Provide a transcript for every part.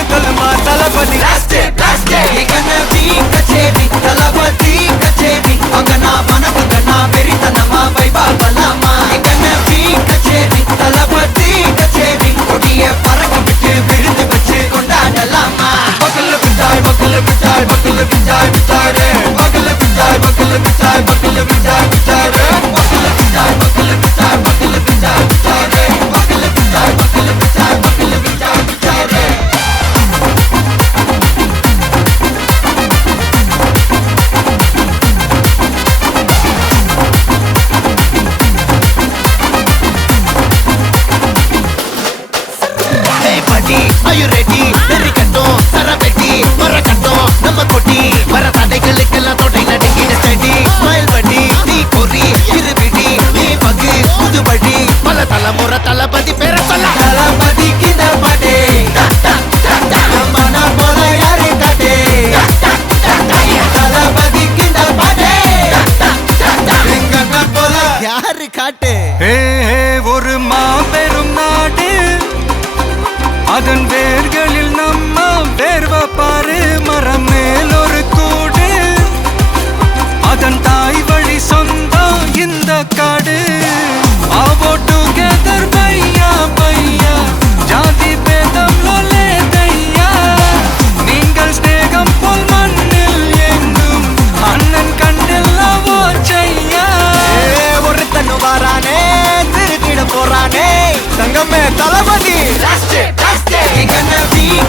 ஒன்னு சொல்லுமா தளபதி தளபதி கச்சேரி அங்க நான் மனசுங்க நான் வெறித்தனமா வைபா பலாமா கச்சேரி தளபதி கச்சேரி கொடிய பறக்க விட்டு விருந்து வச்சு கொண்டாடலாமா பக்கல்ல விட்டாய் பக்கல்ல விட்டாய் பக்கல்ல விட்டாய் விட்டாரே பக்கல்ல விட்டாய் பக்கல்ல விட்டாய் பக்கல்ல விட்டாய் விட்டாரே பக்கல்ல விட்டாய் பக்கல்ல விட்டாய் பக்கல்ல விட்டாய் விட்டாரே பக்கல்ல விட்டாய் பக்கல்ல விட்டாய் பக்கல்ல விட்டாய் விட்டாரே Are you ready? Very கட்டும் சரவெட்டி வர கட்டும் நம்ம கொட்டி வர தடைகளுக்கெல்லாம் தொடை நடுங்கிட ஸ்டடி ஸ்மைல் பண்ணி நீ பொறி இருபிடி நீ பகு புதுபடி பல தலைமுறை தளபதி பேர சொல்ல தளபதிக்கு இந்த பாட்டே மன போல யாரு காட்டே தளபதிக்கு இந்த பாட்டே எங்க போல யாரு காட்டு ஒரு மாபெரும் நாடு அதன் வேர்களில் நம்ம வேர்வ பாரு மரம் மேல் ஒரு கூடு அதன் தாய் வழி சொந்தம் இந்த காடு ஆவோ டுகெதர் பையா பையா ஜாதி பேதம் லோலே தையா நீங்கள் ஸ்நேகம் போல் மண்ணில் எங்கும் அண்ணன் கண்ணில் ஓச்சையா ஒருத்தனு வாரானே திருத்திட போறானே தங்கமே தளபதி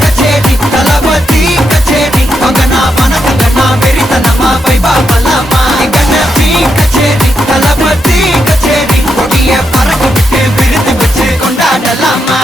கச்சேரி தளபதி கச்சேரி அங்க நான் மனசுங்க நான் வெறித்தனமா வைபா பலாமா கச்சேரி தளபதி கச்சேரி கொடிய பறக்க விட்டு விருந்து வச்சு கொண்டாடலாமா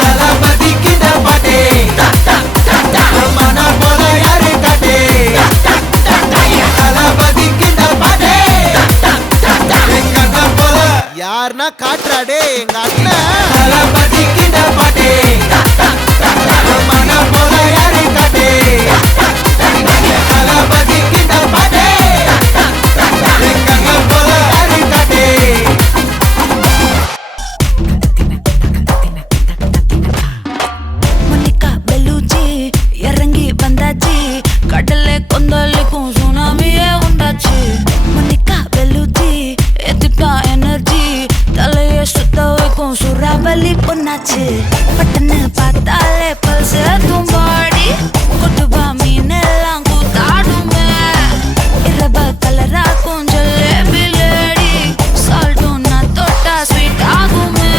தளபதிக்கு இந்த பாட்டே மன போல யாரு காட்டே தளபதிக்கு இந்த பாட்டே எங்க அண்ணன் போல யாருன்னா காட்டுறாடே எங்க அண்ணன் தளபதிக்கு இந்த பாட்டே மன போல யாரு காட்டே தளபதிக்கு இந்த பாட்டே எங்க அண்ணன் போல யாரு காட்டே மோனிகா பெலூச்சி இறங்கி வந்தாச்சு கடல்ல கொந்தளிக்கும் சுனாமியே உண்டாச்சு மோனிகா பெலூச்சி எதிர்ப்பா எனர்ஜி தலைய சுத்த வைக்கும் சூறாவளி பொண்ணாச்சு பட்டன்னு பார்த்தாலே பல்ஸ் தும்பாடி கொட்டுபா மீனெல்லாம் கூத்தாடுமே இரவ கலராக்கும் ஜல்லேபி லேடி சால்ட்டும் நான் தொட்டா ஸ்வீட் ஆகுமே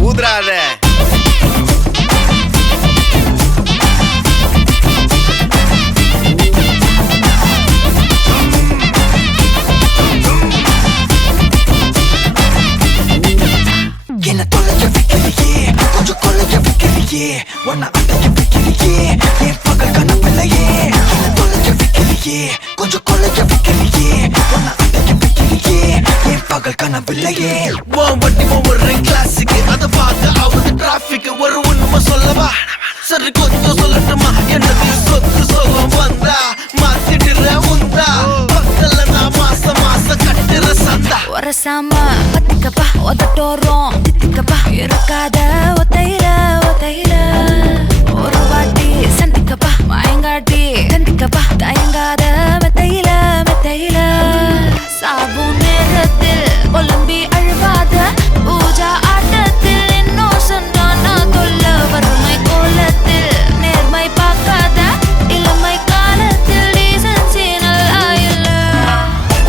ஊதுறாத என்ன தொலைய வைக்கிறியே கொஞ்சம் கொலைய வைக்கிறியே உன்னை அடைய வைக்கிறியே என் பகல் கனப்பில்லையே என்ன தொலைய வைக்கிறியே கொஞ்சம் கொலைய வைக்கிறியே உன்னை அடைய வைக்கிறியே என் பகல் கனவில்லையே வண்டி ஒவ்வொரு கிளாஸுக்கு அதை பார்க்க ஆகுது டிராபிக் ஒரு உண்மை சொல்லவா சரி கொஞ்சம் சொல்லட்டுமா என்னது சொத்து சோகம் வந்தா மாத்திடுற உந்தா பக்கத்துல நான் மாசம் கட்டுற சந்தா ஒரசாம பத்திக்கப்பா ஒதட்டோரம் தித்திக்கப்பா இருக்காத ஒத்தையில ஒத்தையில ஒரு வாட்டி சந்திக்கப்பா மாயங்காட்டி சந்திக்கப்பா தயங்காத மெத்தையில மெத்தையில சாபு நேரத்தில் ஒலம்பி அழுவாத பூஜா ஆட்டத்தில் இன்னும் சொன்னானா தொல்ல வறுமை கோலத்தில் நேர்மை பார்க்காத இளமை காலத்தில் டீசன்சி நல்லா இல்ல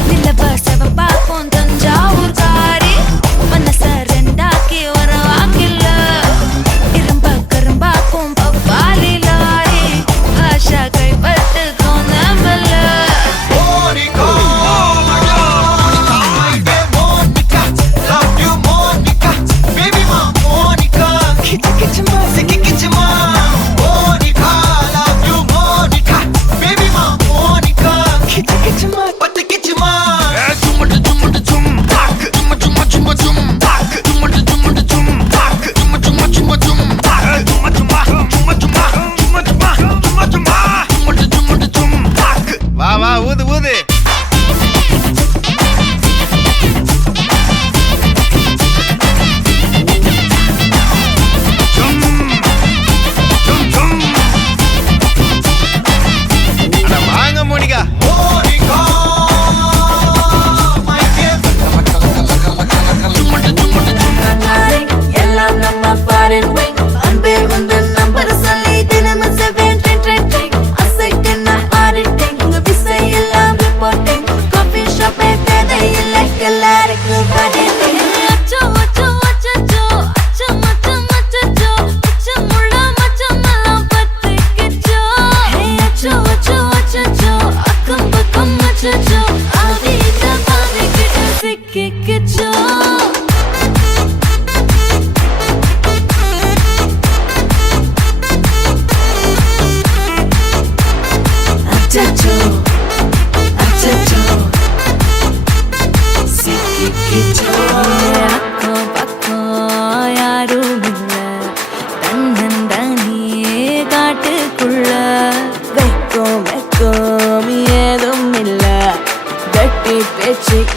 நிலவ செவப்பாக்கும் தஞ்சாவூர் காரி மனச ரெண்டாக்கி வர வாக்கில்ல இரும்ப கரும்பாக்கும் பப்பாலி லாரி பாஷா கைப்பட்டு தோணமல்ல Monica,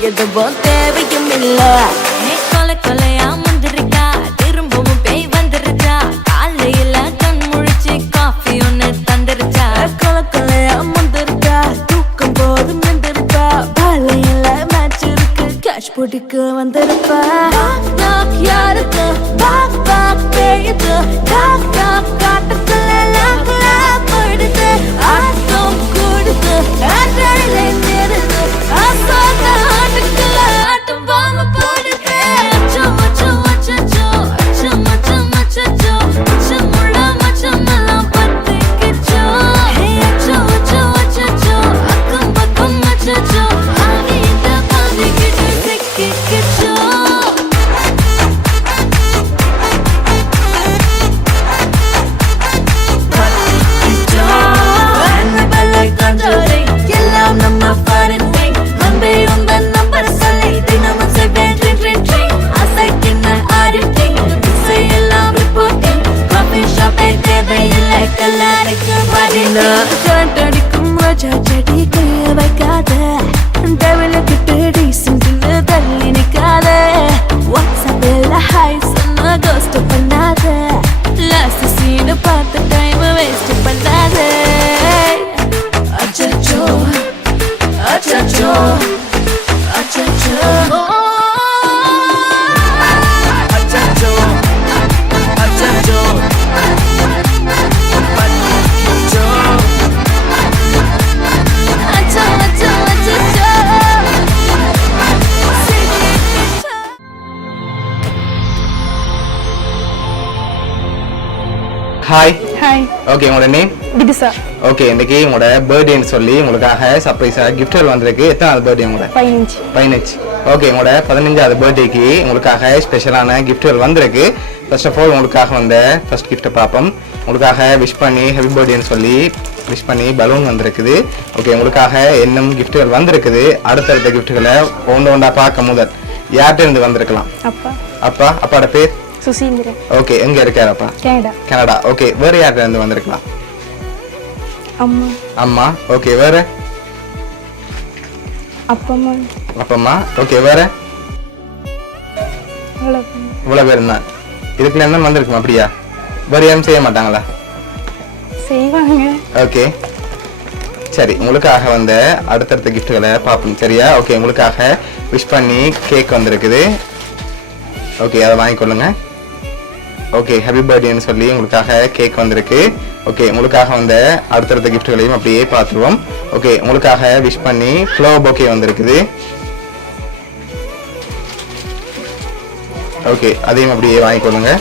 எதுவும் தேவையும் இல்ல. கொலை கொலையா வந்திருக்கா, திரும்பவும் பேய் வந்துருச்சா, காலையில கண் முழிச்சு காஃபி ஒண்ணு தந்துருச்சா. கொலை கொலையா வந்திருக்கா, தூக்கம் போது நின்றுருப்பா, காலையில மேட்ச் இருக்கு, கேஷ் போட்டுக்கு வந்திருப்பா. யாருக்கு பாக் பாக் பேயுது, டாக் டாக் காட்டுக்குள்ள லாக்லா போயிடுது, ஆட்டம் கூடுது, ஆட்டாடிலே நேருது, ஆசாத ஆட்டுக்குள்ள ஆட்டம் பாம்பு போடுது. அச்சம் அச்சம் அச்சச்சோ, அச்சம் அச்சம் அச்சச்சோ, அச்சமுள்ள மச்சமெல்லாம் பத்திக்கிச்சோ. அச்சம் அச்சம் அச்சச்சோ, அக்கம் பக்கம் அச்சச்சோ, ஆகிட்ட பாதிக்கிட்டு சிக்கிக்கிச்சோ. எல்லாம் நம்ம பாருங்க, அன்பே உங்கள் நம்பர் சொல்லி தினமும் செய்வேன் ட்ரிங் ட்ரிங் ட்ரிங். அசைக்கின ஆடிட்டிங், எல்லாம் ரிப்போர்ட்டிங், காஃபி ஷாப்பே தேவையில்லை, கல்லாரைக்கு பதிலா. அடிக்கும் ரோஜா செடி கைய வைக்காத, டெவலுக்கிட்டு டீசென்ட்னு தள்ளி நிக்காத, வாட்ஸ்அப்பில் ஹாய் சொன்ன கோஸ்ட் பண்ணாத, லாஸ்ட் சீன் பார்த்த டைம் வேஸ்ட் பண்ணாத. அச்சச்சோ அச்சச்சோ அச்சச்சோ அச்சச்சோ அச்சச்சோ பத்திக்கிச்சோ. அச்சோ அச்சோ அச்சச்சோ. ஹாய். ஹாய், ஓகே, உங்களோட நேம்? விதிசா. ஓகே, இன்னைக்கு உங்களோட பர்த்டேன்னு சொல்லி உங்களுக்காக சர்ப்ரைஸா கிஃப்ட்கள் வந்திருக்கு. எத்தனாவது பர்த்டே உங்களோட? 15. 15. ஓகே, உங்களோட 15வது பர்த்டேக்கு உங்களுக்காக ஸ்பெஷலான கிஃப்ட்கள் வந்திருக்கு. ஃபர்ஸ்ட் ஆஃப் ஆல் உங்களுக்காக வந்த ஃபர்ஸ்ட் கிஃப்ட்டை பார்ப்போம். உங்களுக்காக விஷ் பண்ணி ஹாப்பி பர்த்டேன்னு சொல்லி விஷ் பண்ணி பலூன் வந்திருக்குது. ஓகே, உங்களுக்காக இன்னும் கிஃப்ட்கள் வந்திருக்குது. அடுத்தடுத்த கிஃப்ட்களை ஒன்று ஒன்றா பார்க்க முதல் யார்கிட்ட இருந்து வந்திருக்கலாம்? அப்பா அப்பா. அப்பாவோட பேர்? சுசீந்திரன். ஓகே, எங்க இருக்காரு அப்பா? கனடா. கனடா. ஓகே, வேற யார்கிட்ட இருந்து வந்திருக்கலாம்? அம்மா. அம்மா. ஓகே, வேற? அப்பம்மா. அப்பம்மா. ஓகே, வேற? அவ்வளவுதான். இவ்வளவு பேர் தான். இதுக்குள்ள என்ன வந்திருக்குமா? அப்படியா? வேற யாரும் செய்ய மாட்டாங்களா? செய்வாங்க. ஓகே, சரி. உங்களுக்காக வந்த அடுத்தடுத்த கிஃப்ட்களை பார்ப்போம், சரியா? ஓகே, உங்களுக்காக விஷ் பண்ணி கேக் வந்திருக்குது. ஓகே, அதை வாங்கிக்கொள்ளுங்க. ஓகே, ஹாப்பி பர்த்டேன்னு சொல்லி உங்களுக்காக கேக் வந்திருக்கு. ஓகே, உங்களுக்காக வந்த அடுத்தடுத்த கிஃப்ட்களையும் அப்படியே பார்த்துருவோம். ஓகே, உங்களுக்காக விஷ் பண்ணி ஃப்ளவர் பொக்கே வந்திருக்குது. ஓகே, அதையும் அப்படியே வாங்கிக்கொள்ளுங்க.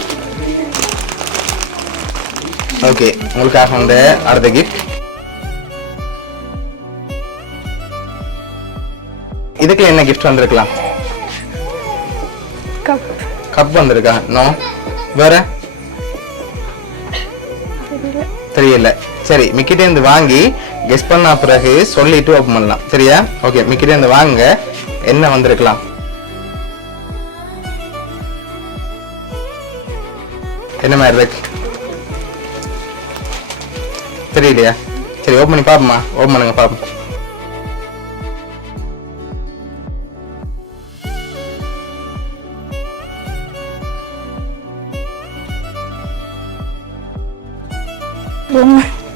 ஓகே, உங்களுக்காக வந்த அடுத்த கிஃப்ட் இதுக்கு என்ன கிஃப்ட் வந்திருக்கலாம்? கப். கப் வந்திருக்கா? நோ. வேற? தெரியல. சரி, மிக்கிட்டே இருந்து வாங்கி கெஸ் பண்ண பிறகு சொல்லிட்டு ஓப்பன் பண்ணலாம், சரியா? ஓகே, மிக்கிட்டே இருந்து வாங்க. என்ன வந்திருக்கலாம்? என்ன மாதிரி இருக்கு? தெரியலையா? சரி, ஓப்பன் பண்ணி பாப்போமா? ஓப்பன் பண்ணுங்க பாப்போம்.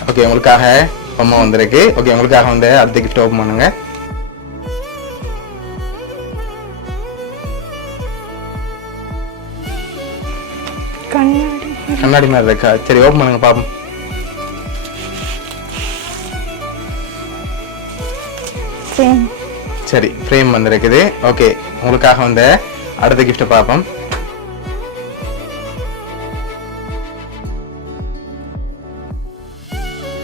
ஓகே, உங்களுக்காக பொம்மை வந்திருக்கு. ஓகே, உங்களுக்காக வந்து அடுத்த கிஃப்ட் ஓப்பன் பண்ணுங்க. கண்ணாடி. கண்ணாடி மாதிரி இருக்கா? சரி, ஓப்பன் பண்ணுங்க பாப்போம். ஃப்ரேம். சரி, ஃப்ரேம் வந்திருக்குது. ஓகே, உங்களுக்காக வந்து அடுத்த கிஃப்ட் பார்ப்போம்.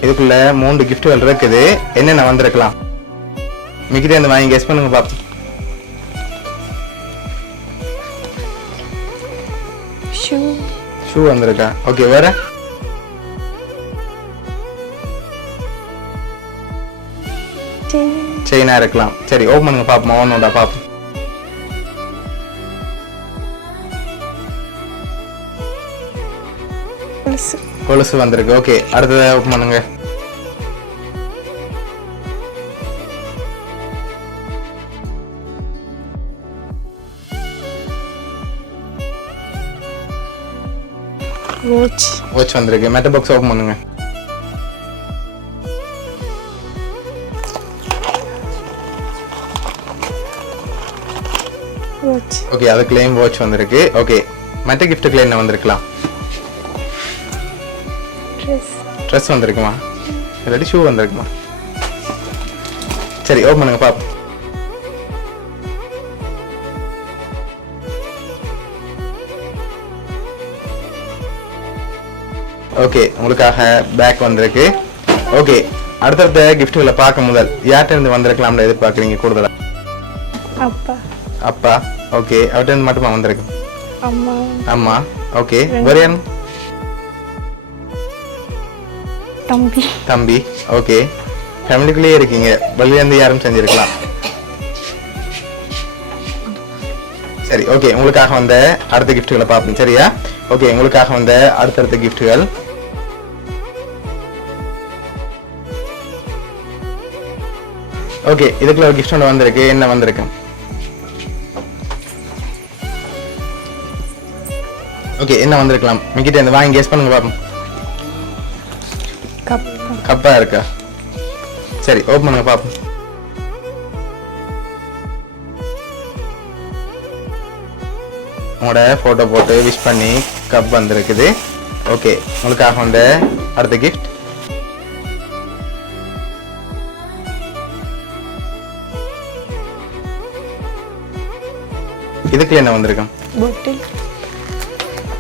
இதுக்குள்ள 3 கிஃப்ட்கள் இருக்குது. என்னென்ன வந்திருக்கலாம்? மிக்கிட்டே இருந்து வாங்கி கெஸ் பண்ணுங்க பாப்போம். ஷூ. ஷூ வந்திருக்கா? ஓகே, வேற? செயினா இருக்கலாம். சரி, ஓப்பன் பண்ணுங்க பாப்போம். ஒன்னோட பாப்போம். கொலுசு வந்திருக்கு. ஓகே, அடுத்ததை ஓப்பன் பண்ணுங்க. வாட்ச் வாட்ச் வந்திருக்கு. மெட்ட பாக்ஸ் ஓப்பன் பண்ணுங்க. வாட்ச் ஓகே, அதுக்குள்ளேயும் வாட்ச் வந்திருக்கு. ஓகே, மற்ற கிஃப்ட்டுக்குள்ள என்ன வந்திருக்கலாம்? ட்ரெஸ் ட்ரெஸ் வந்திருக்குமா? இல்லாட்டி ஷூ வந்திருக்குமா? சரி, ஓப்பன் பண்ணுங்க பாப்போம். ஓகே, உங்களுக்காக பேக் வந்திருக்கு. ஓகே, அடுத்தடுத்த கிஃப்ட்டுகளை பார்க்க முதல் யார்கிட்ட இருந்து வந்திருக்கலாம்னு எதிர்பார்க்குறீங்க கூடுதலா? அப்பா அப்பா. ஓகே, அவர்கிட்ட இருந்து மட்டுமா வந்திருக்கு? அம்மா அம்மா. ஓகே, வேற யாரு? தம்பி தம்பி. ஓகே, ஃபேமிலிக்குள்ளேயே இருக்கீங்க, வெளியிலேருந்து யாரும் செஞ்சிருக்கலாம். சரி, ஓகே, உங்களுக்காக வந்த அடுத்த கிஃப்ட்டுகளை பார்ப்போம். சரியா? ஓகே, உங்களுக்காக வந்த அடுத்தடுத்த கிஃப்ட்டுகள். ஓகே, இதுக்குள்ள ஒரு கிஃப்ட் ஒன்று வந்திருக்கு. என்ன வந்திருக்கு? ஓகே, என்ன வந்திருக்கலாம்? மிக்கிட்ட இருந்து வாங்கி கெஸ் பண்ணுங்க பாப்போம். கப்பா கப்பா இருக்கா? சரி, ஓப்பன் பண்ணுங்க பாப்போம். உங்களோட போட்டோ போட்டு விஷ் பண்ணி கப் வந்திருக்குது. ஓகே, உங்களுக்காக வந்த அடுத்த கிஃப்ட். இதுக்குள்ள என்ன வந்திருக்கும்? பாட்டில்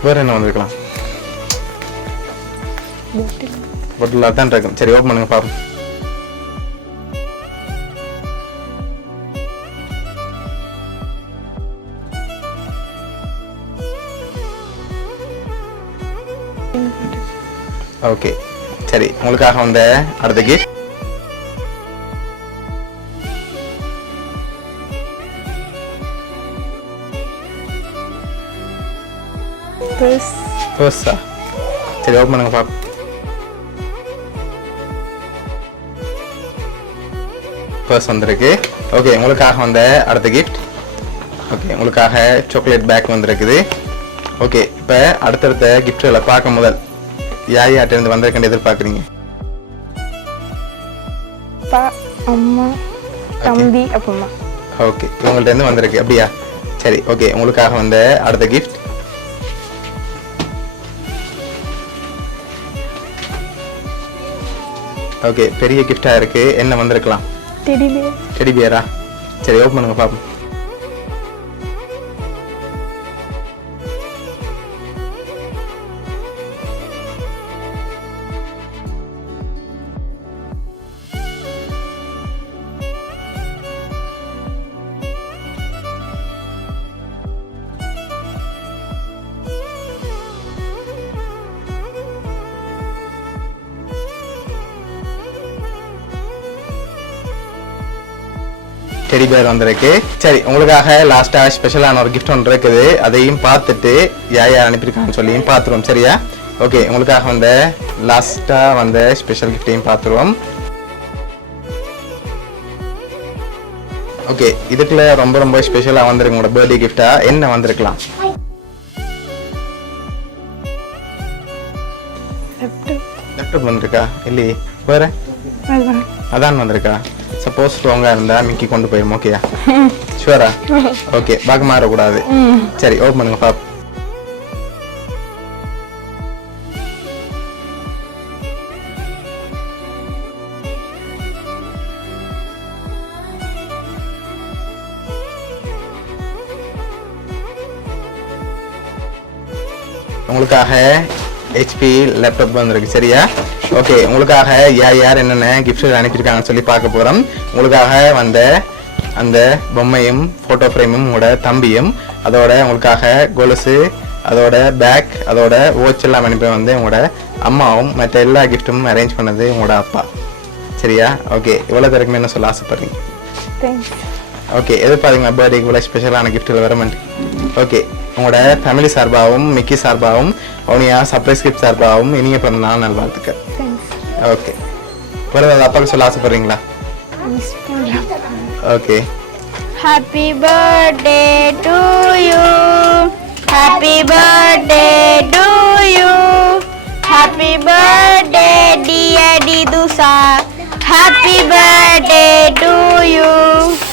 வேற என்ன வந்திருக்கலாம்? பாட்டில் பாட்டில் தான் இருக்கும். சரி, ஓப்பன் பண்ணுங்க பாப்போம். ஓகே, சரி, உங்களுக்காக வந்த அடுத்த கிஃப்ட். பர்ஸ் பர்ஸா? சரி, ஓப்பன் பண்ணுங்க பாப்போம். பர்ஸ் வந்திருக்கு. ஓகே, உங்களுக்காக வந்த அடுத்த கிஃப்ட். ஓகே, உங்களுக்காக சாக்லேட் பேக் வந்திருக்குது. ஓகே, இப்போ அடுத்தடுத்த கிஃப்ட்களை பார்க்க முதல் யார்கிட்ட இருந்து வந்திருக்கேன்னு எதிர்பார்க்குறீங்க? அப்பா அம்மா தம்பி அப்பம்மா. ஓகே, இவங்கள்ட்ட இருந்து வந்திருக்கு. அப்படியா? சரி, ஓகே, உங்களுக்காக வந்த அடுத்த கிஃப்ட். ஓகே, பெரிய கிஃப்டா இருக்கு. என்ன வந்திருக்கலாம்? Teddy bear teddy பியரா? சரி, ஓப்பன் பண்ணுங்க பாப்போம். டெடி பேர் வந்திருக்கு. சரி, உங்களுக்காக லாஸ்டா ஸ்பெஷலான ஒரு கிஃப்ட் ஒன்று இருக்குது. அதையும் பார்த்துட்டு யார் யார் அனுப்பியிருக்காங்கன்னு சொல்லியும் பார்த்துருவோம். சரியா? ஓகே, உங்களுக்காக வந்த லாஸ்டா வந்த ஸ்பெஷல் கிஃப்டையும் பார்த்துருவோம். ஓகே, இதுக்குள்ள ரொம்ப ரொம்ப ஸ்பெஷலா வந்திருக்கு உங்களோட பர்த்டே கிஃப்டா. என்ன வந்திருக்கலாம்? லேப்டாப் வந்திருக்கா? இல்லையே, வேற? அதான் வந்திருக்கா? சப்போஸ் ஸ்ட்ராங்கா இருந்தா மிக்கி கொண்டு போயிடும். ஓகேயா? ஷுவரா? ஓகே, பாக்க மாறக்கூடாது. சரி, ஓப்பன் பண்ணுங்க பாப்போம். உங்களுக்காக HP லேப்டாப் வந்திருக்கு. சரியா? ஓகே, உங்களுக்காக யார் யார் என்னென்ன கிஃப்ட்ஸ் அனுப்பியிருக்காங்கன்னு சொல்லி பார்க்க போகிறோம். உங்களுக்காக வந்த அந்த பொம்மையும் ஃபோட்டோ ஃப்ரேமும் உங்களோட தம்பியும், அதோட உங்களுக்காக கொலுசு, அதோட பேக், அதோட வாட்ச் எல்லாம் அனுப்பி வந்து உங்களோட அம்மாவும், மற்ற எல்லா கிஃப்ட்டும் அரேஞ்ச் பண்ணது உங்களோட அப்பா. சரியா? ஓகே, இவ்வளோ பேருக்குமே என்ன சொல்ல ஆசைப்படுறீங்க? ஓகே, எதிர்பார்த்தீங்களா பர்த்டேக்கு இவ்வளோ ஸ்பெஷலான கிஃப்ட்டில் வரமாட்டேன்? ஓகே, உங்களோட ஃபேமிலி சார்பாகவும் மிக்கி சார்பாகவும் அவனியா சர்ப்ரைஸ் கிஃப்ட் சார்பாகவும் இனிய பிறந்த நாள் நல்வாழ்த்துக்கள். ஓகே, வேறு அப்பாவுக்கு சொல்ல ஆசைப்படுறீங்களா? Okay, Happy birthday to you. Happy birthday to you. Daddy Dusa. Happy birthday to you.